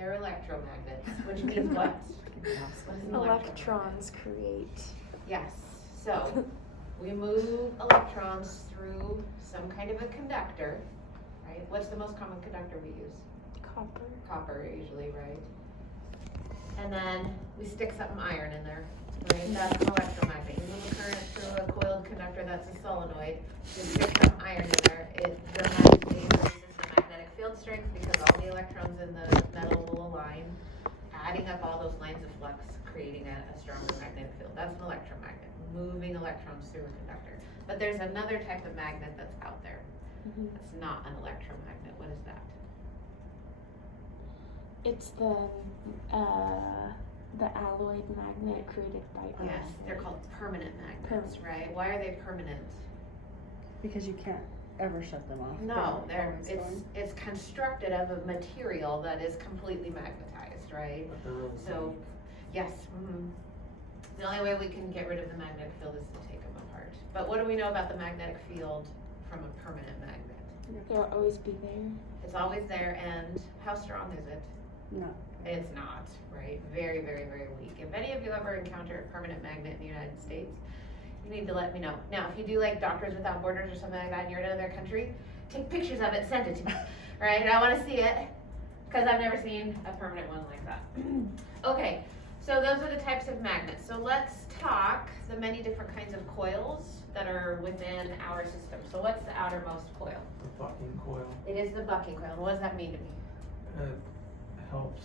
They're electromagnets, which means what? What is an Electrons create. Yes, so we move electrons through some kind of a conductor, right? What's the most common conductor we use? Copper. Copper usually, right? And then we stick something iron in there, right? That's an electromagnet. You move a current through a coiled conductor, that's a solenoid. You stick some iron in there, it dramatically increases the magnetic field strength because all the electrons in the metal will align, adding up all those lines of flux, creating a stronger magnetic field. That's an electromagnet, moving electrons through a conductor. But there's another type of magnet that's out there. It's not an electromagnet. What is that? It's the alloyed magnet created by Earth. Yes, they're called permanent magnets, right? Why are they permanent? Because you can't ever shut them off. No, it's constructed of a material that is completely magnetized, right? So, yes. The only way we can get rid of the magnetic field is to take them apart. But what do we know about the magnetic field from a permanent magnet? They'll always be there. It's always there, and how strong is it? No. It's not, right? Very, very, very weak. If any of you ever encounter a permanent magnet in the United States, you need to let me know. Now, if you do like Doctors Without Borders or something like that and you're in another country, take pictures of it, send it to me, right? I want to see it because I've never seen a permanent one like that. Okay, so those are the types of magnets. So let's talk the many different kinds of coils that are within our system. So what's the outermost coil? The bucking coil. It is the bucking coil. What does that mean to me? It helps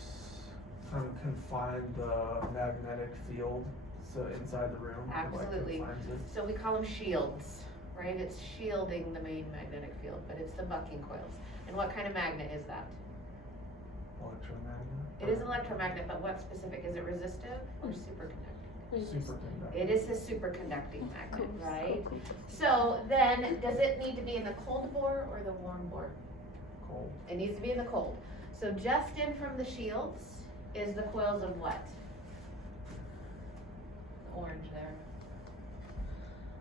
kind of confine the magnetic field so inside the room. Absolutely. It like confines it. So we call them shields, right? It's shielding the main magnetic field, but it's the bucking coils. And what kind of magnet is that? Electromagnet. It is an electromagnet, but what specific? Is it resistive or superconducting? Superconductor. It is a superconducting magnet, Cool. right? So then, does it need to be in the cold bore or the warm bore? Cold. It needs to be in the cold. So just in from the shields is the coils of what? Orange there.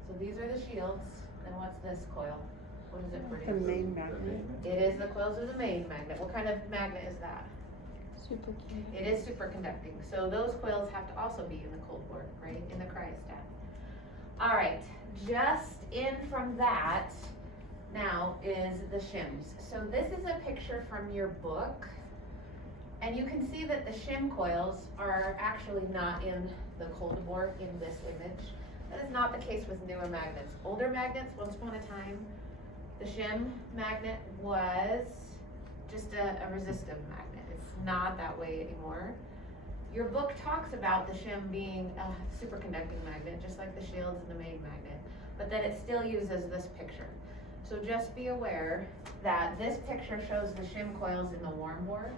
So these are the shields, and what's this coil? What does it produce? The main magnet. It is the coils of the main magnet. What kind of magnet is that? Superconducting. It is superconducting. So those coils have to also be in the cold bore, right? In the cryostat. All right, just in from that now is the shims. So this is a picture from your book. And you can see that the shim coils are actually not in the cold bore in this image. That is not the case with newer magnets. Older magnets, once upon a time, the shim magnet was just a resistive magnet. It's not that way anymore. Your book talks about the shim being a superconducting magnet, just like the shields and the main magnet, but then it still uses this picture. So just be aware that this picture shows the shim coils in the warm bore,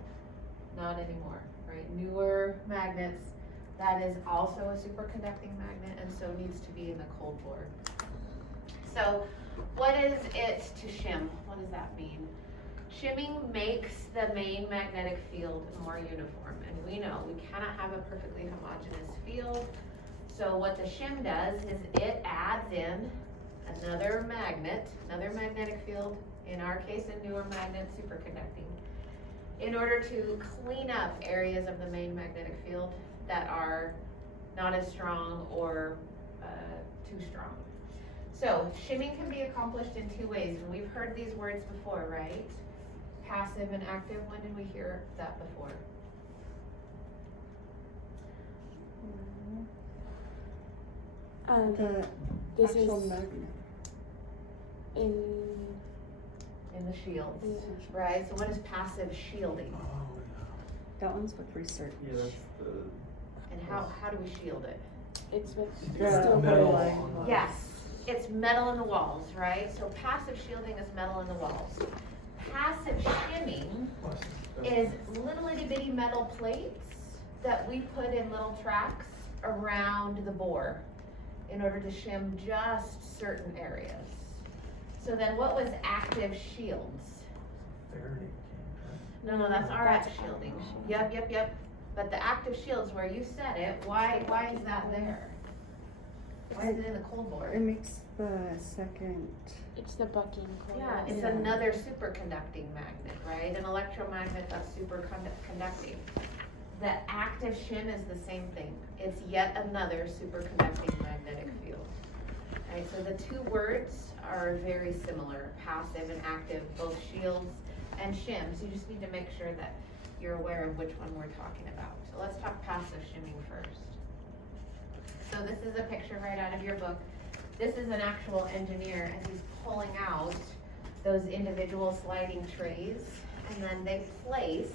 not anymore, right? Newer magnets, that is also a superconducting magnet and so needs to be in the cold bore. So what is it to shim? What does that mean? Shimming makes the main magnetic field more uniform, and we know we cannot have a perfectly homogeneous field. So what the shim does is it adds in another magnet, another magnetic field, in our case a newer magnet, superconducting, in order to clean up areas of the main magnetic field that are not as strong or too strong. So shimming can be accomplished in two ways, and we've heard these words before, right? Passive and active. When did we hear that before? The This actual is magnet. In the shields, Yeah. right? So what is passive shielding? Oh, That one's with research. yeah. Yeah, that's the. And how do we shield it? it's with The still metal boiling. on the- Yes, it's metal in the walls, right? So passive shielding is metal in the walls. Passive shimming is little itty bitty metal plates that we put in little tracks around the bore in order to shim just certain areas. So then what was active shields? Faraday cage, No, that's RF That's shielding. RF Yep. But the active shields where you said it, why is that there? Why is it in the cold It bore? makes the second. It's the bucking coil. Yeah, it's Yeah. another superconducting magnet, right? An electromagnet that's superconducting. The active shim is the same thing. It's yet another superconducting magnetic field. Right, so the two words are very similar, passive and active, both shields and shims. You just need to make sure that you're aware of which one we're talking about. So let's talk passive shimming first. So this is a picture right out of your book. This is an actual engineer and he's pulling out those individual sliding trays, and then they place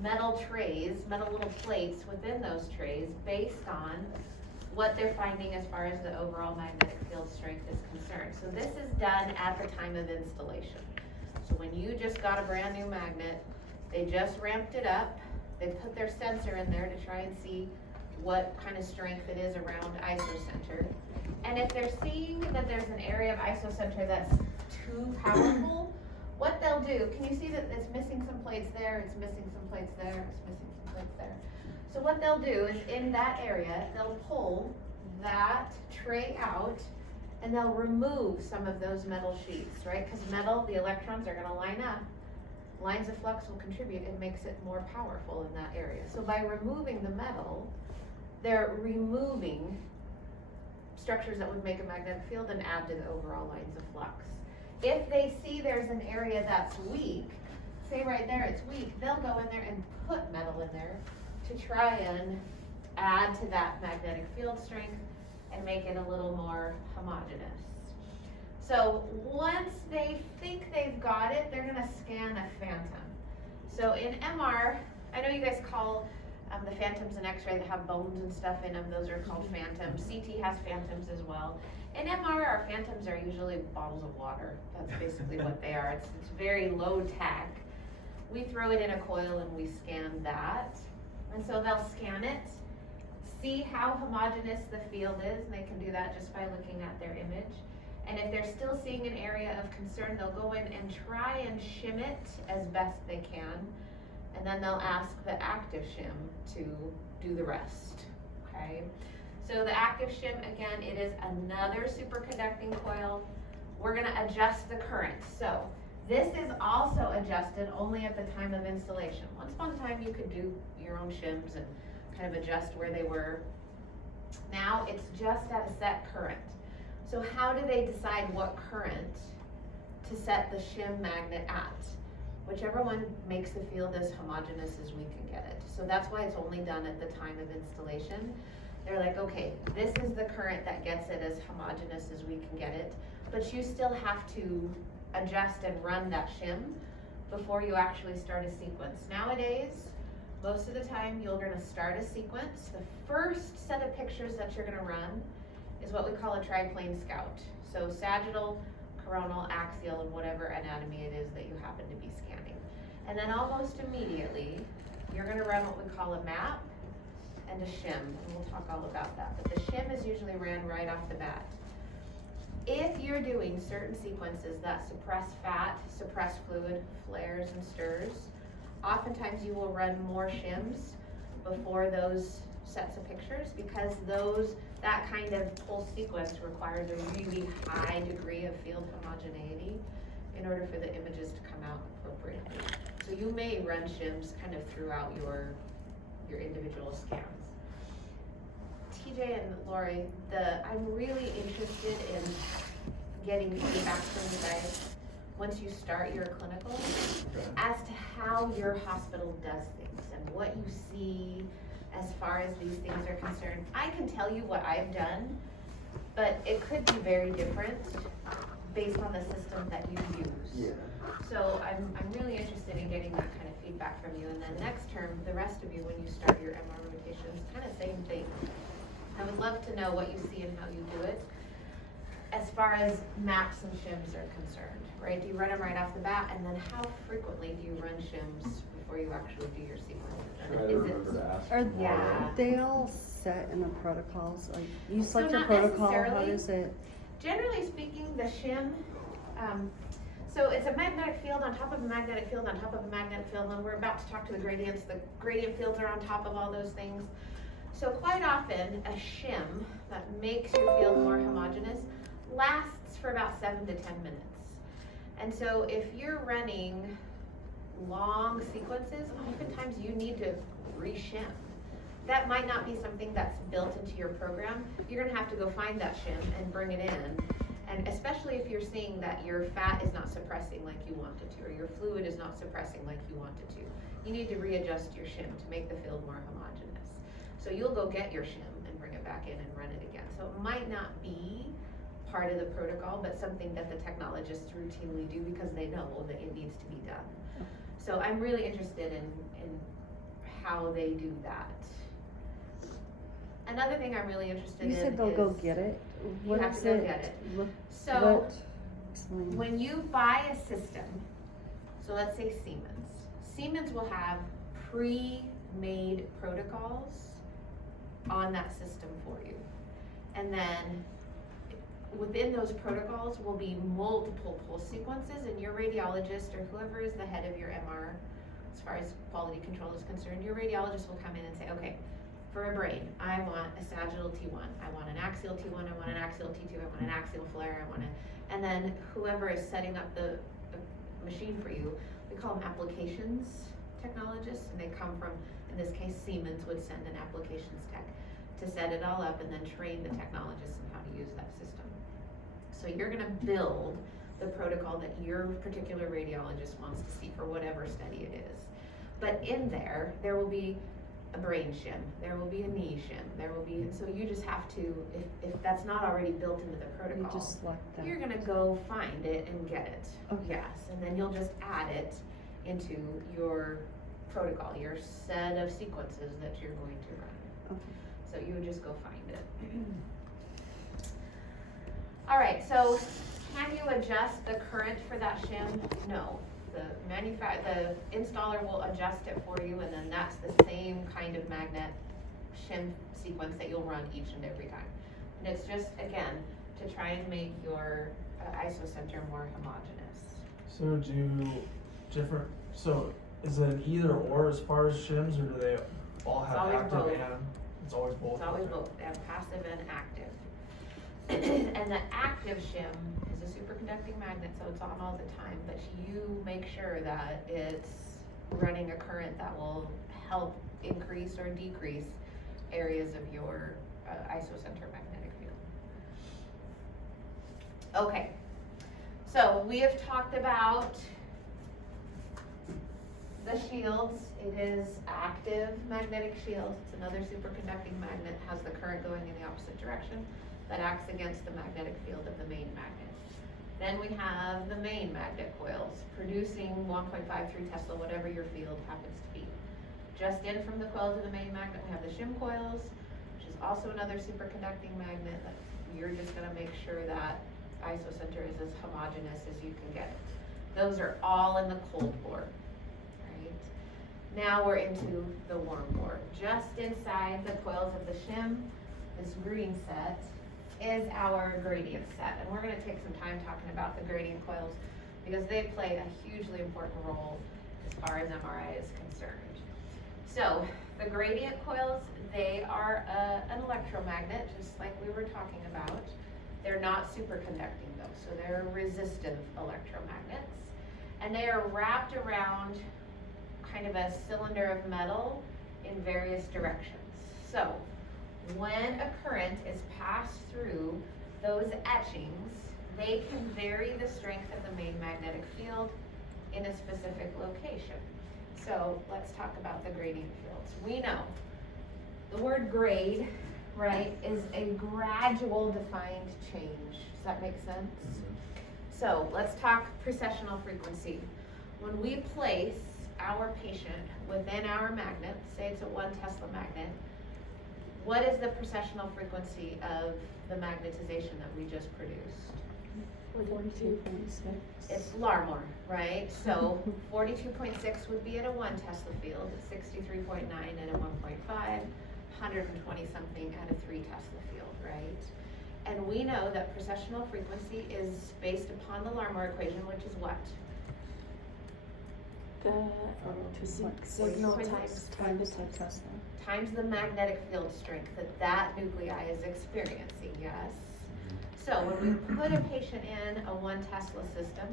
metal trays, metal little plates within those trays based on what they're finding as far as the overall magnetic field strength is concerned. So this is done at the time of installation. So when you just got a brand new magnet, they just ramped it up, they put their sensor in there to try and see what kind of strength it is around isocenter. And if they're seeing that there's an area of isocenter that's too powerful, what they'll do, can you see that it's missing some plates there, it's missing some plates there, it's missing some plates there. So what they'll do is in that area, they'll pull that tray out and they'll remove some of those metal sheets, right? Because metal, the electrons are gonna line up. Lines of flux will contribute, it makes it more powerful in that area. So by removing the metal, they're removing structures that would make a magnetic field and add to the overall lines of flux. If they see there's an area that's weak, say right there it's weak, they'll go in there and put metal in there to try and add to that magnetic field strength and make it a little more homogeneous. So once they think they've got it, they're gonna scan a phantom. So in MR, I know you guys call the phantoms in X-ray that have bones and stuff in them, those are called phantoms. CT has phantoms as well. In MR, our phantoms are usually bottles of water. That's basically what they are. It's very low tech. We throw it in a coil and we scan that. And so they'll scan it, see how homogeneous the field is, and they can do that just by looking at their image. And if they're still seeing an area of concern, they'll go in and try and shim it as best they can. And then they'll ask the active shim to do the rest, okay? So the active shim, again, it is another superconducting coil. We're gonna adjust the current. So this is also adjusted only at the time of installation. Once upon a time, you could do your own shims and kind of adjust where they were. Now it's just at a set current. So how do they decide what current to set the shim magnet at? Whichever one makes the field as homogeneous as we can get it. So that's why it's only done at the time of installation. They're like, okay, this is the current that gets it as homogeneous as we can get it, but you still have to adjust and run that shim before you actually start a sequence. Nowadays, most of the time you're gonna start a sequence. The first set of pictures that you're gonna run is what we call a triplane scout. So sagittal, coronal, axial, and whatever anatomy it is that you happen to be scanning. And then almost immediately, you're gonna run what we call a map and a shim, and we'll talk all about that. But the shim is usually ran right off the bat. If you're doing certain sequences that suppress fat, suppress fluid, flares and stirs, oftentimes you will run more shims before those sets of pictures, because that kind of pulse sequence requires a really high degree of field homogeneity in order for the images to come out appropriately. So you may run shims kind of throughout your individual scans. TJ and Lori, I'm really interested in getting feedback from you guys once you start your clinical as to how your hospital does things and what you see as far as these things are concerned. I can tell you what I've done, but it could be very different based on the system that you use. Yeah. So I'm really interested in getting that kind of feedback from you. And then next term, the rest of you, when you start your MR rotations, kind of same thing. I would love to know what you see and how you do it as far as maps and shims are concerned, right? Do you run them right off the bat? And then how frequently do you run shims before you actually do your sequences? Try And to is remember to ask. Are Yeah. they all set in the protocols? Like you So select your not protocol, how necessarily. does it? Generally speaking, the shim, so it's a magnetic field on top of a magnetic field on top of a magnetic field, and we're about to talk to the gradients. The gradient fields are on top of all those things. So quite often, a shim that makes your field more homogeneous lasts for about 7 to 10 minutes. And so if you're running long sequences, oftentimes you need to re-shim. That might not be something that's built into your program. You're gonna have to go find that shim and bring it in. And especially if you're seeing that your fat is not suppressing like you want it to, or your fluid is not suppressing like you want it to, you need to readjust your shim to make the field more homogeneous. So you'll go get your shim and bring it back in and run it again. So it might not be part of the protocol, but something that the technologists routinely do because they know that it needs to be done. So I'm really interested in how they do that. Another thing I'm really interested in You is. said they'll go get it? You What have is to go it? get it. Look, So what? Explain. when you buy a system, so let's say Siemens will have pre-made protocols on that system for you. And then within those protocols will be multiple pulse sequences, and your radiologist or whoever is the head of your MR, as far as quality control is concerned, your radiologist will come in and say, okay, for a brain, I want a sagittal T1, I want an axial T1, I want an axial T2, I want an axial flare, I want a, and then whoever is setting up the machine for you, we call them applications technologists, and they come from, in this case, Siemens would send an applications tech to set it all up and then train the technologists on how to use that system. So you're gonna build the protocol that your particular radiologist wants to see for whatever study it is. But in there will be a brain shim, there will be a knee shim, there will be, so you just have to, if that's not already built into the You protocol, just select them. you're gonna go find it and get it. Okay. Yes, and then you'll just add it into your protocol, your set of sequences that you're going to run. Okay. So you would just go find it. All right, so can you adjust the current for that shim? No. The installer will adjust it for you, and then that's the same kind of magnet shim sequence that you'll run each and every time. And it's just, again, to try and make your isocenter more homogeneous. So is it an either or as far as shims, or do they all It's have always active both. and? It's always both? It's always Okay. both, they have passive and active. And the active shim is a superconducting magnet, so it's on all the time, but you make sure that it's running a current that will help increase or decrease areas of your isocenter magnetic field. Okay, so we have talked about the shields. It is active magnetic shield. It's another superconducting magnet, has the current going in the opposite direction that acts against the magnetic field of the main magnet. Then we have the main magnet coils producing 1.53 Tesla, whatever your field happens to be. Just in from the coils of the main magnet, we have the shim coils, which is also another superconducting magnet that you're just gonna make sure that isocenter is as homogeneous as you can get it. Those are all in the cold bore, right? Now we're into the warm bore. Just inside the coils of the shim, this green set, is our gradient set. And we're gonna take some time talking about the gradient coils because they play a hugely important role as far as MRI is concerned. So the gradient coils, they are an electromagnet, just like we were talking about. They're not superconducting though, so they're resistive electromagnets. And they are wrapped around kind of a cylinder of metal in various directions. So when a current is passed through those etchings, they can vary the strength of the main magnetic field in a specific location. So let's talk about the gradient fields. We know the word grade, right, is a gradual defined change. Does that make sense? So let's talk precessional frequency. When we place our patient within our magnet, say it's a 1 Tesla magnet, what is the precessional frequency of the magnetization that we just produced? 42.6. It's Larmor, right? So 42.6 would be at a 1 Tesla field, 63.9 at a 1.5, 120 something at a 3 Tesla field, right? And we know that precessional frequency is based upon the Larmor equation, which is what? The signal times times the Tesla. times the magnetic field strength that that nuclei is experiencing, yes? So when we put a patient in a 1 Tesla system,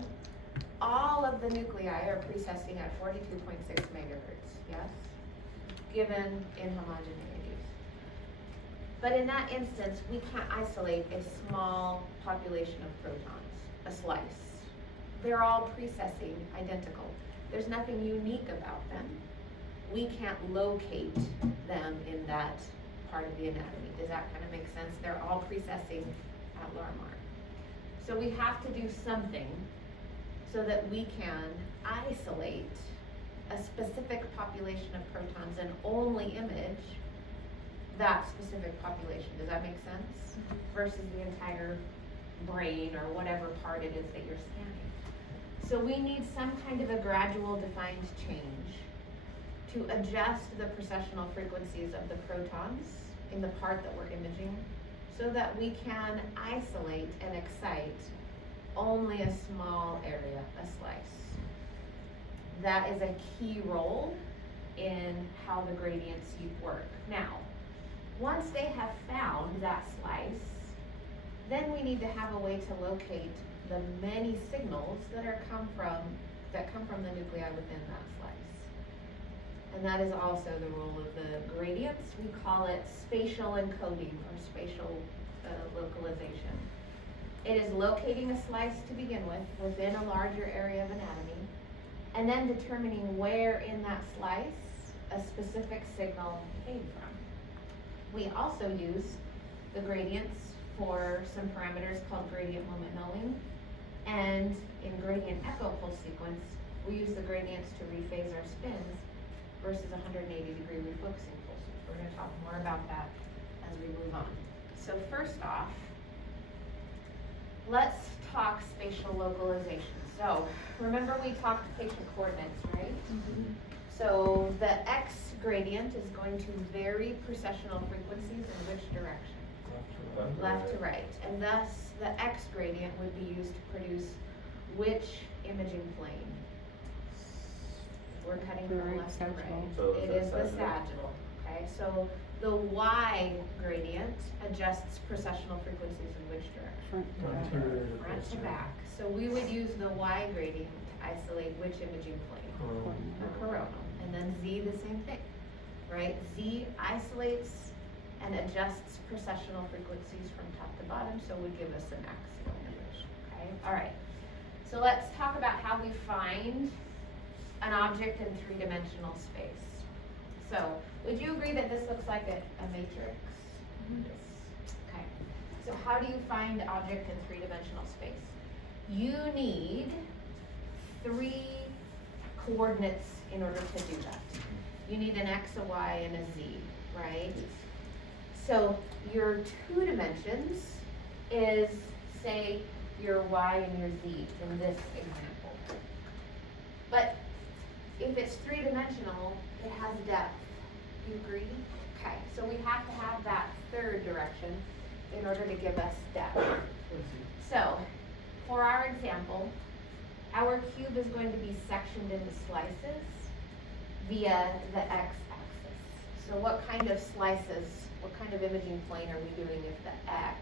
all of the nuclei are precessing at 42.6 megahertz, yes? Given inhomogeneities. But in that instance, we can't isolate a small population of protons, a slice. They're all precessing identical. There's nothing unique about them. We can't locate them in that part of the anatomy. Does that kind of make sense? They're all precessing at Larimar. So we have to do something so that we can isolate a specific population of protons and only image that specific population. Does that make sense? Versus the entire brain or whatever part it is that you're scanning. So we need some kind of a gradual defined change to adjust the precessional frequencies of the protons in the part that we're imaging so that we can isolate and excite only a small area, a slice. That is a key role in how the gradients work. Now, once they have found that slice, then we need to have a way to locate the many signals that come from the nuclei within that slice. And that is also the role of the gradients. We call it spatial encoding or spatial localization. It is locating a slice to begin with within a larger area of anatomy, and then determining where in that slice a specific signal came from. We also use the gradients for some parameters called gradient moment knowing, and in gradient echo pulse sequence, we use the gradients to rephase our spins versus 180-degree refocusing pulses. We're going to talk more about that as we move on. So first off, let's talk spatial localization. So remember we talked patient coordinates, right? So the X gradient is going to vary precessional frequencies in which direction? Left to right. And thus the X gradient would be used to produce which imaging plane? We're cutting from left to right. So It is the sagittal, okay? So the Y gradient adjusts precessional frequencies in which direction? Front to back. So we would use the Y gradient to isolate which imaging plane? The coronal. And then Z the same thing, right? Z isolates and adjusts precessional frequencies from top to bottom, so it would give us an axial image, okay? All right, so let's talk about how we find an object in 3-dimensional space. So, would you agree that this looks like a matrix? Okay, so how do you find object in 3-dimensional space? You need 3 coordinates in order to do that. You need an X, a Y, and a Z, right? So your 2 dimensions is, say, your Y and your Z in this example. But if it's 3-dimensional, it has depth. You agree? Okay, so we have to have that 3rd direction in order to give us depth. So, for our example, our cube is going to be sectioned into slices via the x-axis. So what kind of slices, what kind of imaging plane are we doing if the x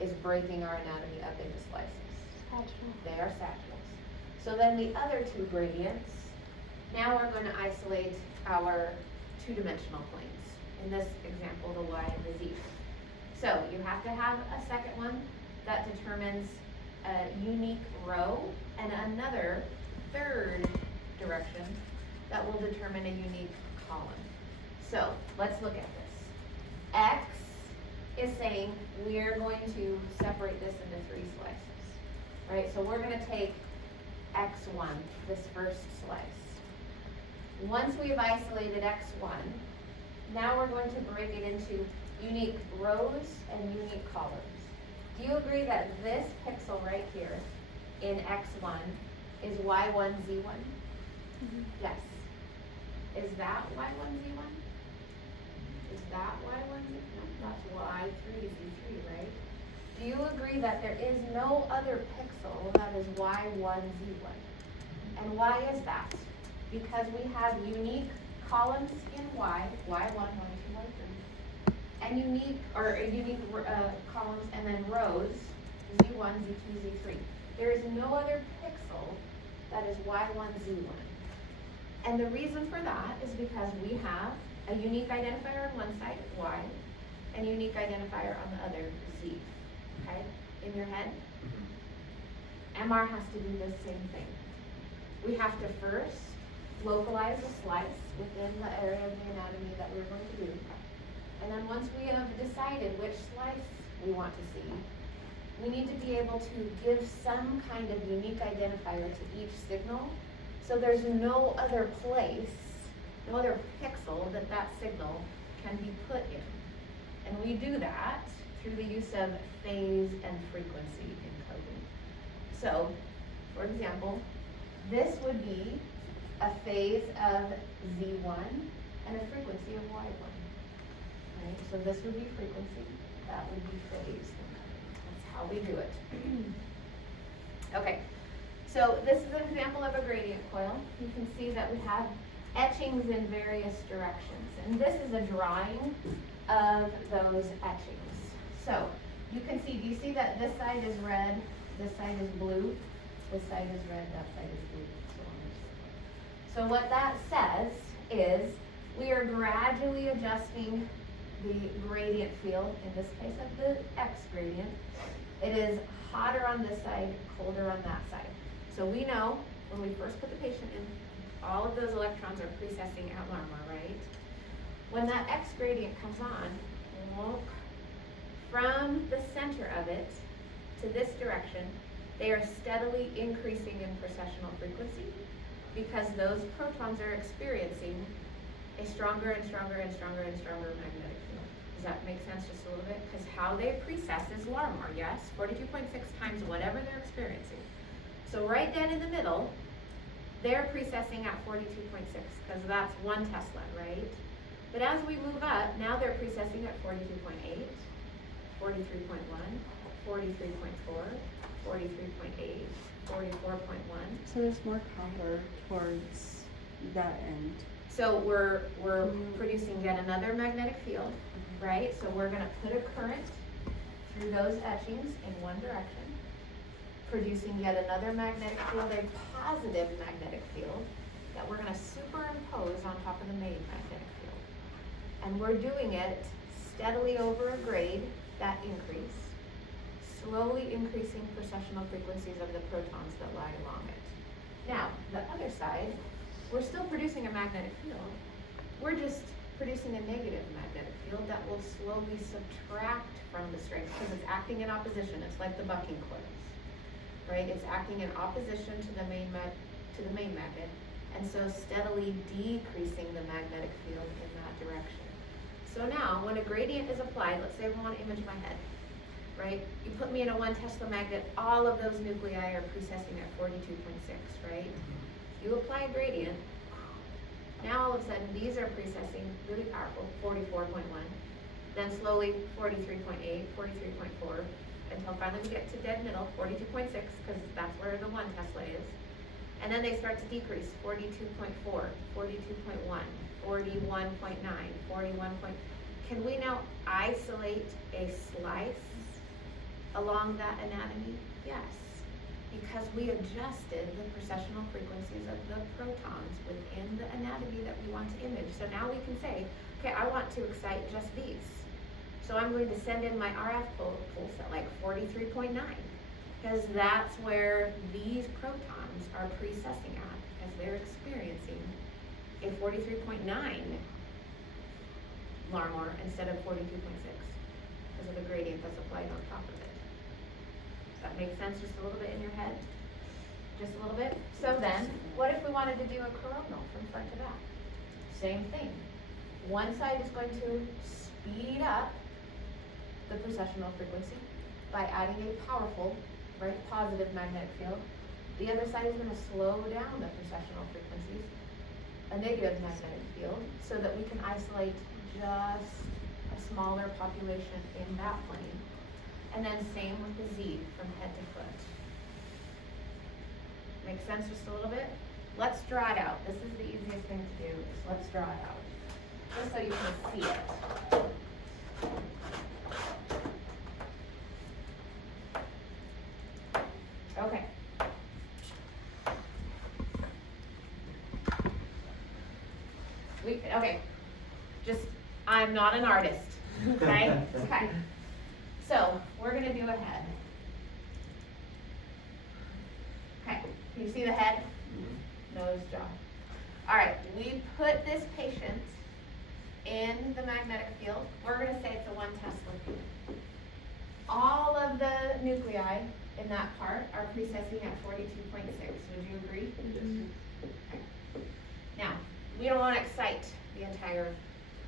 is breaking our anatomy up into slices? Sagittal. They are sagittals. So then the other 2 gradients, now we're going to isolate our 2-dimensional planes. In this example, the y and the z. So you have to have a second one that determines a unique row and another 3rd direction that will determine a unique column. So let's look at this. X is saying we're going to separate this into 3 slices, right? So we're going to take X1, this first slice. Once we've isolated X1, now we're going to break it into unique rows and unique columns. Do you agree that this pixel right here in X1 is Y1, Z1? Yes. Is that Y1, Z1? Is that Y1, Z1? No, that's Y3, Z3, right? Do you agree that there is no other pixel that is Y1, Z1? And why is that? Because we have unique columns in Y, Y1, Y2, Y3, and unique columns and then rows, Z1, Z2, Z3. There is no other pixel that is Y1, Z1. And the reason for that is because we have a unique identifier on one side, Y, and a unique identifier on the other, Z. Okay? In your head? MR has to do the same thing. We have to first localize a slice within the area of the anatomy that we're going to do. And then once we have decided which slice we want to see, we need to be able to give some kind of unique identifier to each signal, so there's no other place, no other pixel that that signal can be put in. And we do that through the use of phase and frequency encoding. So, for example, this would be a phase of Z1 and a frequency of Y1. Right? So this would be frequency, that would be phase. That's how we do it. Okay, so this is an example of a gradient coil. You can see that we have etchings in various directions. And this is a drawing of those etchings. So you can see, do you see that this side is red, this side is blue, this side is red, that side is blue, so on and so forth. So what that says is we are gradually adjusting the gradient field, in this case of the X gradient. It is hotter on this side, colder on that side. So we know when we first put the patient in, all of those electrons are precessing at Larmor, right? When that X gradient comes on, look, from the center of it to this direction, they are steadily increasing in precessional frequency because those protons are experiencing a stronger and stronger and stronger and stronger magnetic field. Does that make sense just a little bit? Because how they precess is Larmor, yes? 42.6 times whatever they're experiencing. So right then in the middle, they're precessing at 42.6 because that's 1 Tesla, right? But as we move up, now they're precessing at 42.8, 43.1, 43.4, 43.8, 44.1. So there's more power towards that end. So we're producing yet another magnetic field, right? So we're gonna put a current through those etchings in one direction, producing yet another magnetic field, a positive magnetic field that we're gonna superimpose on top of the main magnetic field. And we're doing it steadily over a grade, that increase, slowly increasing precessional frequencies of the protons that lie along it. Now, the other side, we're still producing a magnetic field. We're just producing a negative magnetic field that will slowly subtract from the strength because it's acting in opposition. It's like the bucking coils, right? It's acting in opposition to the main magnet, and so steadily decreasing the magnetic field in that direction. So now, when a gradient is applied, let's say we want to image my head, right? You put me in a 1 Tesla magnet, all of those nuclei are precessing at 42.6, right? You apply a gradient, now all of a sudden these are precessing really powerful, 44.1, then slowly 43.8, 43.4, until finally we get to dead middle, 42.6, because that's where the 1 Tesla is. And then they start to decrease, 42.4, 42.1, 41.9, 41. Can we now isolate a slice along that anatomy? Yes. Because we adjusted the precessional frequencies of the protons within the anatomy that we want to image. So now we can say, okay, I want to excite just these. So I'm going to send in my RF pulse at like 43.9, because that's where these protons are precessing at, because they're experiencing a 43.9 Larmor instead of 42.6, because of the gradient that's applied on top of it. Does that make sense just a little bit in your head? Just a little bit? So then, what if we wanted to do a coronal from front to back? Same thing. One side is going to speed up the precessional frequency by adding a powerful, right, positive magnetic field. The other side is going to slow down the precessional frequencies, a negative magnetic field, so that we can isolate just a smaller population in that plane. And then same with the Z from head to foot. Make sense just a little bit? let's draw it out. This is the easiest thing to do, is let's draw it out. Just so you can see it. Okay. Okay, just, I'm not an artist, okay? Okay. So, we're gonna do a head. Okay, can you see the head? Nose, jaw. Alright, we put this patient in the magnetic field. We're gonna say it's a 1 Tesla field. All of the nuclei in that part are precessing at 42.6. Would you agree? Okay. Now, we don't want to excite the entire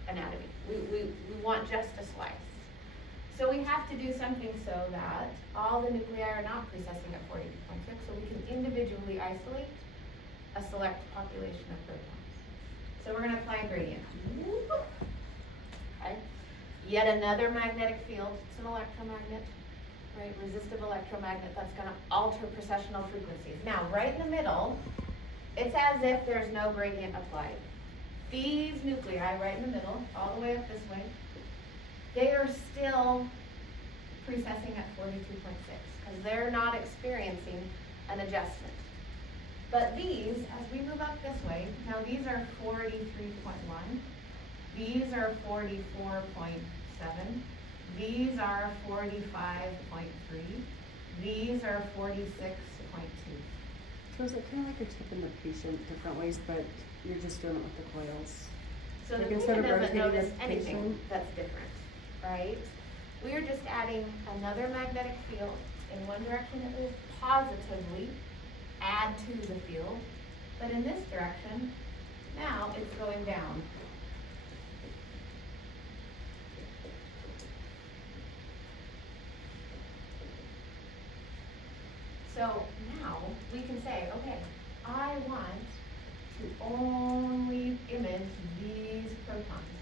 anatomy. We want just a slice. So we have to do something so that all the nuclei are not precessing at 42.6, so we can individually isolate a select population of protons. So we're going to apply a gradient. Okay. Yet another magnetic field. It's an electromagnet, right? Resistive electromagnet that's going to alter precessional frequencies. Now, right in the middle, it's as if there's no gradient applied. These nuclei right in the middle, all the way up this way, they are still precessing at 42.6 because they're not experiencing an adjustment. But these, as we move up this way, now these are 43.1, these are 44.7, these are 45.3, these are 46.2. So is it kind of like you're taking the patient different ways, but you're just doing it with the coils? So the Like instead patient of doesn't rotating notice the anything patient? that's different, right? We are just adding another magnetic field in one direction that will positively add to the field, but in this direction, now it's going down. So now we can say, okay, I want to only image these protons.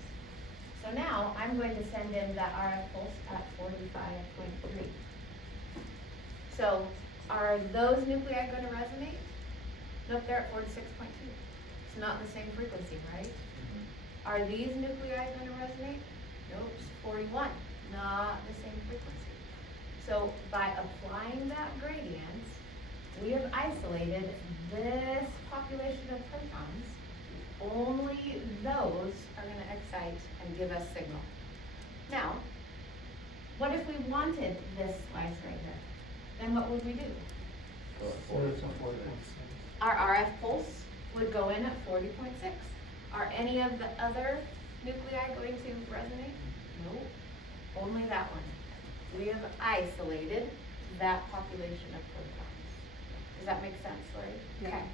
So now I'm going to send in that RF pulse at 45.3. So are those nuclei going to resonate? Nope, they're at 46.2. It's not the same frequency, right? Are these nuclei going to resonate? Nope, it's 41, not the same frequency. So by applying that gradient, we have isolated this population of protons. Only those are going to excite and give us signal. Now, what if we wanted this slice right here? Then what would we do? Our RF pulse would go in at 40.6. Are any of the other nuclei going to resonate? No, only that one. We have isolated that population of protons. Does that make sense, Lori? Yeah. Okay.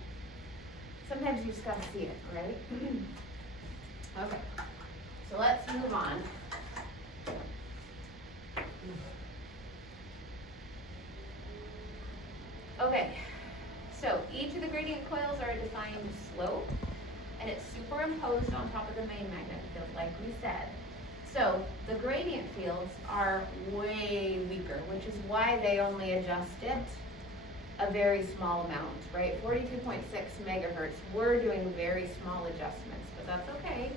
Sometimes you just gotta see it, right? Okay, so let's move on. Okay, so each of the gradient coils are a defined slope, and it's superimposed on top of the main magnetic field, like we said. So the gradient fields are way weaker, which is why they only adjust it a very small amount, right? 42.6 megahertz, we're doing very small adjustments, but that's okay,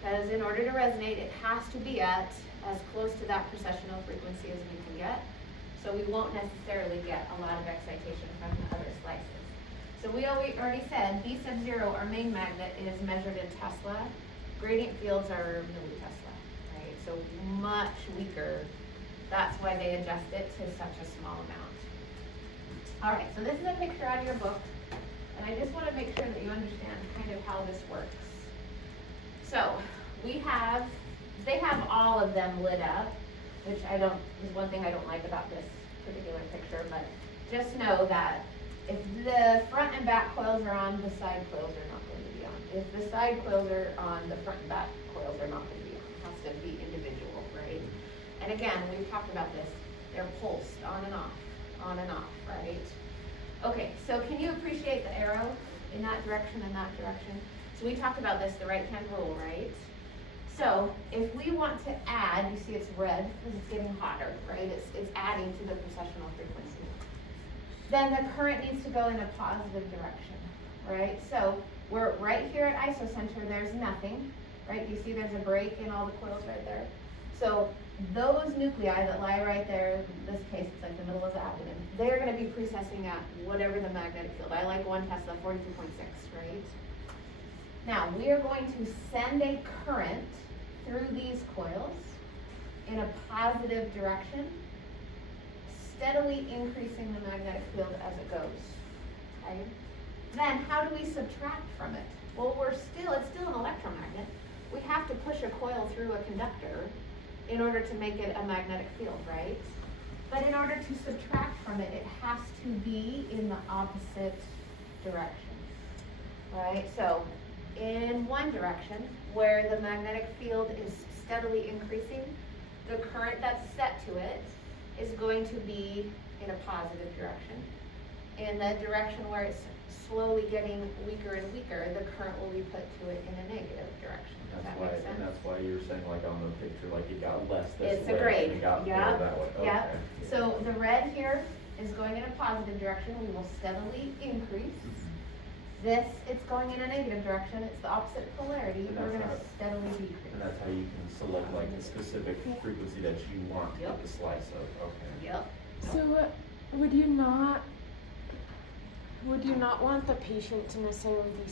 because in order to resonate, it has to be at as close to that precessional frequency as we can get, so we won't necessarily get a lot of excitation from the other slices. So we already said B sub 0, our main magnet, is measured in Tesla. Gradient fields are millitesla, right? So much weaker. That's why they adjust it to such a small amount. All right, so this is a picture out of your book, and I just want to make sure that you understand kind of how this works. So they have all of them lit up, which is one thing I don't like about this particular picture, but just know that if the front and back coils are on, the side coils are not going to be on. If the side coils are on, the front and back coils are not going to be on. It has to be individual, right? And again, we've talked about this. They're pulsed on and off, right? Okay, so can you appreciate the arrow in that direction and that direction? So we talked about this, the right-hand rule, right? So if we want to add, you see it's red because it's getting hotter, right? It's adding to the precessional frequency. Then the current needs to go in a positive direction. right? So we're right here at isocenter, there's nothing, right? You see there's a break in all the coils right there. So those nuclei that lie right there, in this case, it's like the middle of the abdomen, they're gonna be precessing at whatever the magnetic field. I like 1 Tesla, 42.6, right? Now, we are going to send a current through these coils in a positive direction, steadily increasing the magnetic field as it goes, okay? Then, how do we subtract from it? Well, it's still an electromagnet. We have to push a coil through a conductor in order to make it a magnetic field, right? But in order to subtract from it, it has to be in the opposite direction, right? So, in one direction, where the magnetic field is steadily increasing, the current that's set to it is going to be in a positive direction. In the direction where it's slowly getting weaker and weaker, the current will be put to it in a negative direction. Does that make sense? And that's why you're saying like on the picture, like it got less this It's way. a grade. And it got Yeah, more that way. yeah. Okay. So the red here is going in a positive direction, we will steadily increase. This, it's going in a negative direction, it's the opposite polarity, And we're that's gonna how- steadily decrease. And that's how you can select like the specific frequency that you want to Yep. get the slice of, okay. Yep. So would you not want the patient to necessarily be